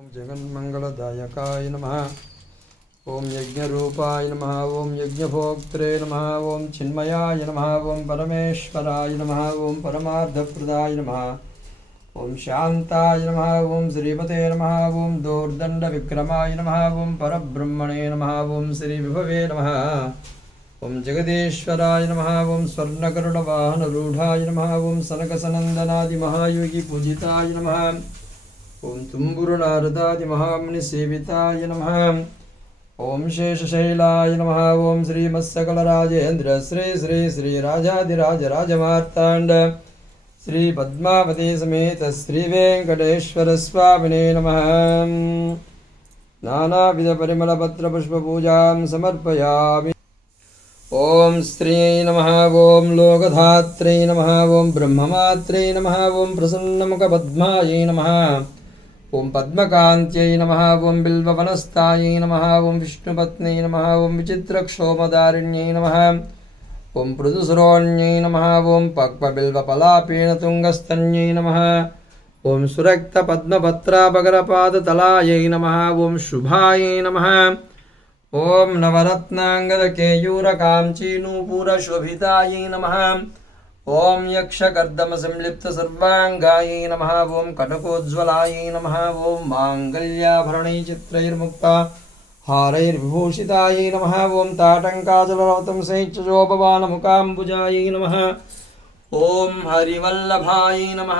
ఓం జగన్మంగళదాయకాయ నమ ఓం యజ్ఞరూపాయ నమ ఓం యజ్ఞభోక్త్రే నమ ఓం చిన్మయాయ నమ ఓం పరమేశ్వరాయ నమ ఓం పరమార్థప్రదాయ నమ ఓం శాంతాయ నమ ఓం శ్రీపతే నమ ఓం దోర్దండవిక్రమాయ నమ ఓం పరబ్రహ్మణే నమ ఓం శ్రీ విభవే నమ ఓం జగదీశ్వరాయ నమ ఓం స్వర్ణకరుణవాహనరూఢాయ నమ ఓం సనకసనందనాది మహాయోగి పూజితాయ నమ ఓం తుంబురు నారదాది మహాముని సేవితాయ నమ. ఓం శేషశైలాయ నమ. ఓం శ్రీమత్సకలరాజేంద్ర శ్రీ శ్రీ శ్రీ రాజాదిరాజ రాజమార్తాండ. శ్రీ పద్మావతి సమేత శ్రీ వెంకటేశ్వర స్వామినే నమ. నానావిధ పరిమళ పత్ర పుష్ప పూజాం సమర్పయామి. ఓం స్త్రీయై నమ. ఓం లోకధాత్రై నమ. ఓం బ్రహ్మమాత్రై నమ. ఓం ప్రసన్నముఖ పద్మాయై నమ. ఓం పద్మకాంత్యై నమ ఓం బిల్వవనస్థాయై నమ ఓం విష్ణుపత్నై నమ ఓం విచిత్రక్షోమదారిణ్యై నమ ఓం మృదుసురోణ్యై నమ ఓం పక్వబిల్వపలాపీణ తుంగస్తన్యై నమ ఓం సురక్త పద్మపత్రాపగరపాదతలాయై నమ ఓం శుభాయై నమ ఓం నవరత్నాంగదకేయూరకాంచీనూపూరశోభితాయై నమ ఓం యక్షకర్దమ సంలిప్త సర్వాంగాయ నమ ఓం కటకోజ్వలాయ నమ ఓం మాంగళ్యాభరణై చిత్రైర్ముక్త హారైర్విభూషితాయ నమ ఓం తాటంకాచలరవతం శైత్యజోపవానముకాంబుజాయై నమ ఓం హరివల్లభాయ నమ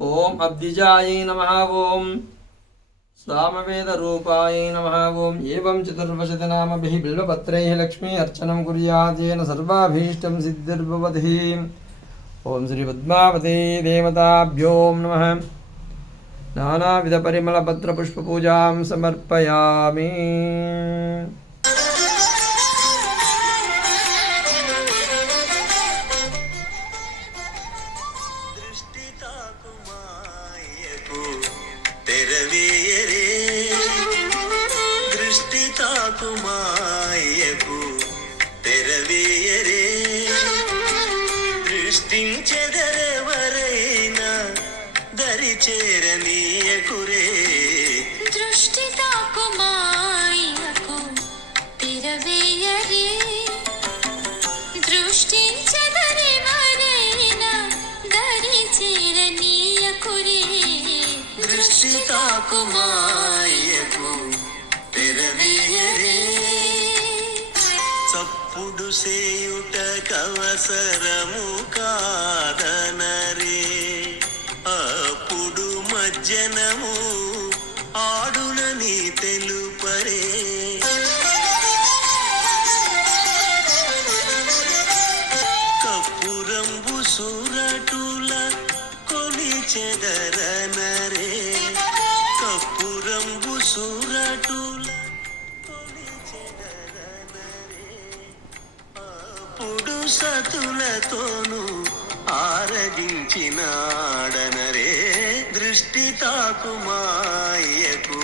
ఓం అబ్దిజాయ నమ ఓం సామవేదరూపాయై నమ ఓం ఏం చతుర్వశతనామభిः బిల్వపత్రైः లక్ష్మీ అర్చనం కుర్యాదేన సర్వాభీష్టం సిద్ధిర్భవతి ఓం శ్రీ పద్మావతే దేవతాభ్యోం నమ నానావిధపరిమళపత్రపుష్పపూజాం సమర్పయామి దృష్టి తాకుమాయకు తెరవేయరే. దృష్టించెదరెవరైనా దరి చేరనీయకురే. దృష్టి తాకుమాయకు తెరవేయరే. దృష్టించదని దరి చేరనీయకురే. దృష్టి తాకుమాయకు చప్పుడు కవసరము కాదనరే. అప్పుడు మజ్జనము ఆడునని తెలుపరే. కప్పురంబు కొని చెగదన్నరే కప్పురంబు సూరటుల అప్పుడు సతులతోను ఆరగించినాడనరే దృష్టి తాకుమాయకు.